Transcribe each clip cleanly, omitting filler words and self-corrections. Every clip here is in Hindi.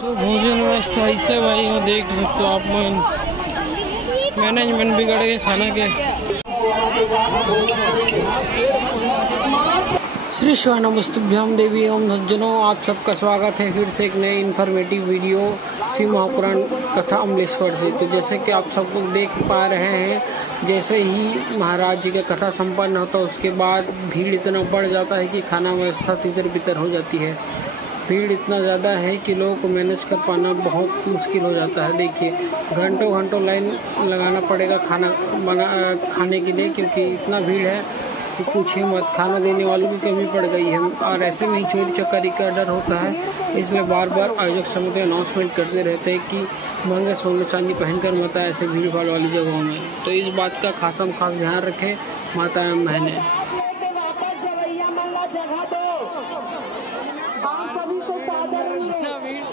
तो भोजन व्यवस्था ऐसे भाई हो, देख सकते हो आप। मैनेजमेंट बिगड़ गए खाना के। श्री शिवाय नमस्तुभ्यम देवी ओम सज्जनों, आप सबका स्वागत है फिर से एक नए इन्फॉर्मेटिव वीडियो श्री महापुराण कथा अमलेश्वर से। तो जैसे कि आप सब लोग देख पा रहे हैं, जैसे ही महाराज जी का कथा संपन्न होता है उसके बाद भीड़ इतना बढ़ जाता है कि खाना व्यवस्था तितर बितर हो जाती है। भीड़ इतना ज़्यादा है कि लोगों को मैनेज कर पाना बहुत मुश्किल हो जाता है। देखिए, घंटों घंटों लाइन लगाना पड़ेगा खाने के लिए, क्योंकि इतना भीड़ है कि पूछिए मत। खाना देने वालों की कमी पड़ गई है और ऐसे में ही चोरी चकारी का डर होता है। इसलिए बार बार आयोजक समिति अनाउंसमेंट करते रहते हैं कि महंगे सोने चांदी पहनकर मत आए ऐसे भीड़ भाड़ वाली जगहों में। तो इस बात का खास ध्यान रखें माता एवं बहनें।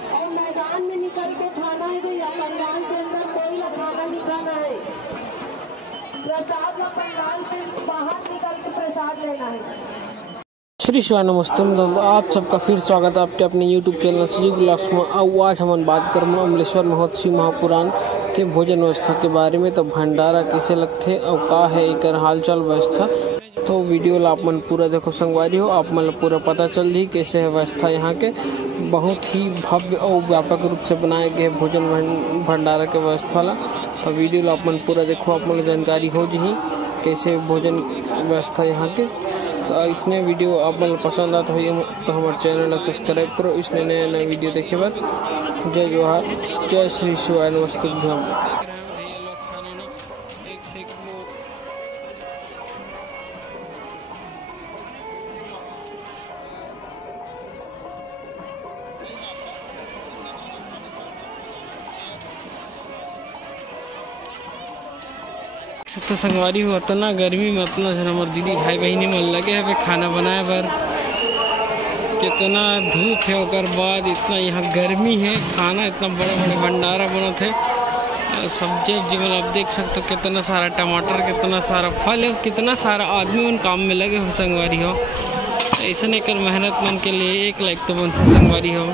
और मैदान में निकल के खाना है भैया, पंडाल के अंदर कोई खाना नहीं खाना है। प्रसाद या पंडाल से बाहर निकल के प्रसाद लेना है। श्री शिवाय नमस्तुभ्यम, आप सबका फिर स्वागत है आपके अपने YouTube चैनल श्री ब्लॉग्स में। आज हम बात करें अमलेश्वर महोत्सव महापुराण के भोजन व्यवस्था के बारे में। तो भंडारा कैसे लगते और का है एक हालचाल व्यवस्था, तो वीडियो ला आप मन पूरा देखो संगवारी हो। आप मन पूरा पता चल रही कैसे है व्यवस्था यहाँ के। बहुत ही भव्य और व्यापक रूप से बनाए गए भोजन भंडारा के व्यवस्था ला। तो वीडियो ला आप मन पूरा देखो, आप मन जानकारी हो जी कैसे भोजन व्यवस्था यहाँ के। तो इसने वीडियो आप मन पसंद आता हो तो हमारे चैनल सब्सक्राइब करो। इसने नया नया वीडियो देखे बाद। जय जोहार, जय श्री शिवाय नमस्तुभ्यम। तो संगवारी हो इतना गर्मी में इतना हमारे दीदी भाई बहनी मन लगे है खाना बनाए बर। कितना धूप है और बाद इतना यहाँ गर्मी है, खाना इतना बड़े बड़े भंडारा बना थे। सब्जी मतलब आप देख सकते हो कितना सारा टमाटर, कितना सारा फल है, कितना सारा आदमी उन काम में लगे हो संगवारी हो। ऐसा नहीं कर मेहनत मन के लिए एक लाइक तो बनते संगवारी हो।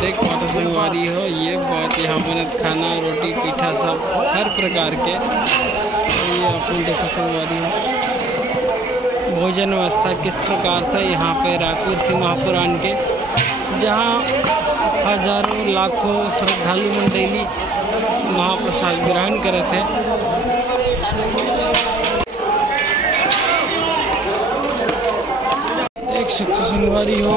देख पाते संगवारी हो, ये बात यहाँ बने खाना रोटी पीठा सब हर प्रकार के। ये अपन देखो संगवारी हो भोजन व्यवस्था किस प्रकार से यहाँ पे रायपुर श्री महापुराण के, जहाँ हजारों लाखों श्रद्धालु मन डेली महाप्रसाद ग्रहण करे थे। एक शिक्षक संगवारी हो,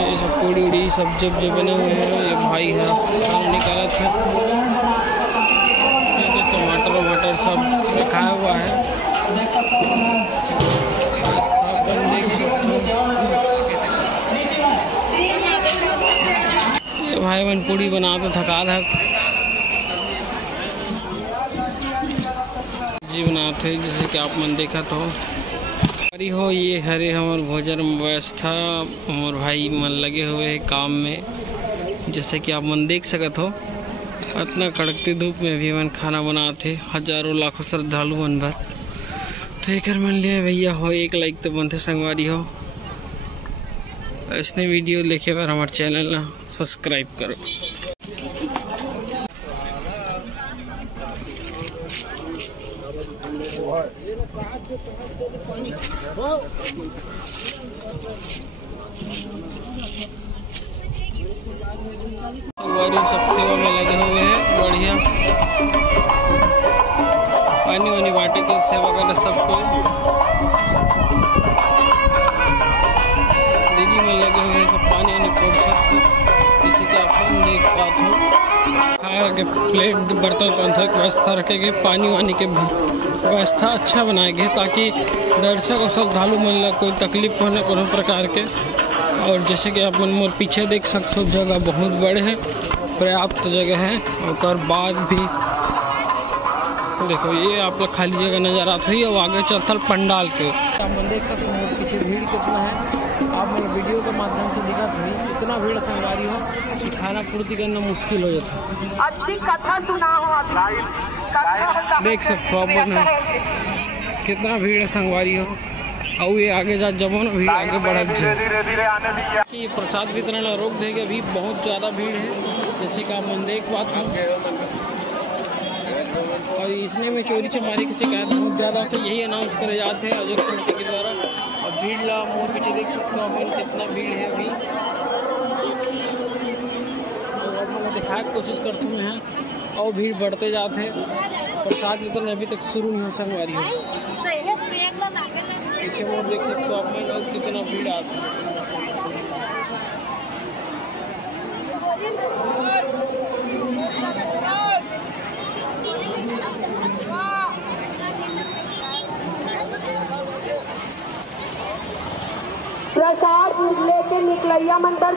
ये सब पूड़ी उड़ी सब जब बने हुए हैं। ये भाई है खाना निकाला था, तो टमाटर वमाटर सब रखा हुआ है। देख सकते ये भाई मन पूड़ी बनाते थका जी बनाते, जैसे कि आप मन देखा तो हो। ये हरे हमारे भोजन व्यवस्था हमारे भाई मन लगे हुए हैं काम में, जैसे कि आप मन देख सकत हो। इतना कड़कती धूप में भी मन खाना बनाते, हजारों लाखों श्रद्धालु मन भर। तो एक मन लिया भैया हो एक लाइक तो बनते संगवारी हो। इसने वीडियो देखे पर हमारे चैनल ना सब्सक्राइब करो। सब सेवा में लगे हुए हैं, बढ़िया पानी वानी बांटे के सेवा करना सबको। दीदी में लगे हुए हैं सब पानी वानी फोड़ सकते, जैसे कि आप देख पाते हो। खाया के प्लेट बर्तन की व्यवस्था रखेंगे, पानी वानी के व्यवस्था अच्छा बनाए गए ताकि दर्शक और श्रद्धालु मन ला कोई तकलीफ होने कोनो प्रकार के। और जैसे कि आप मन मोर पीछे देख सकते हो, जगह बहुत बड़े है, पर्याप्त जगह है। और बाद भी देखो ये आप लोग खाली जगह नजर आता है और आगे चलता पंडाल के। आप देख सकते हो मोर पीछे भीड़ कितना है, आप मेरे वीडियो के माध्यम से दिखा था। इतना भीड़ संगवारी हो कि खाना पूर्ति करना मुश्किल हो जाता है। अच्छी कथा सुना हो, देख सकते हो आप कितना भीड़ है संगवारी हो। और ये आगे जा जबो ना भीड़ आगे बढ़त जाए कि प्रसाद वितरण रोक देंगे। अभी बहुत ज़्यादा भीड़ है, जैसे कि आप मन देख पाते हैं। और इसने में चोरी चमारी की शिकायत बहुत ज़्यादा तो यही अनाउंस करे जाते हैं अध्यक्ष समिति के द्वारा। और भीड़ ला मोर पीछे देख सकते हो अपन कितना भीड़ है अभी। तो दिखाने की कोशिश करते हुए हैं और भीड़ बढ़ते जाते हैं। प्रसाद वितरण अभी तक शुरू नहीं हो संगवारी है। पीछे मोर देख सकते हो अपन और कितना भीड़ आता है। प्रसाद लेके निकलैया मंडल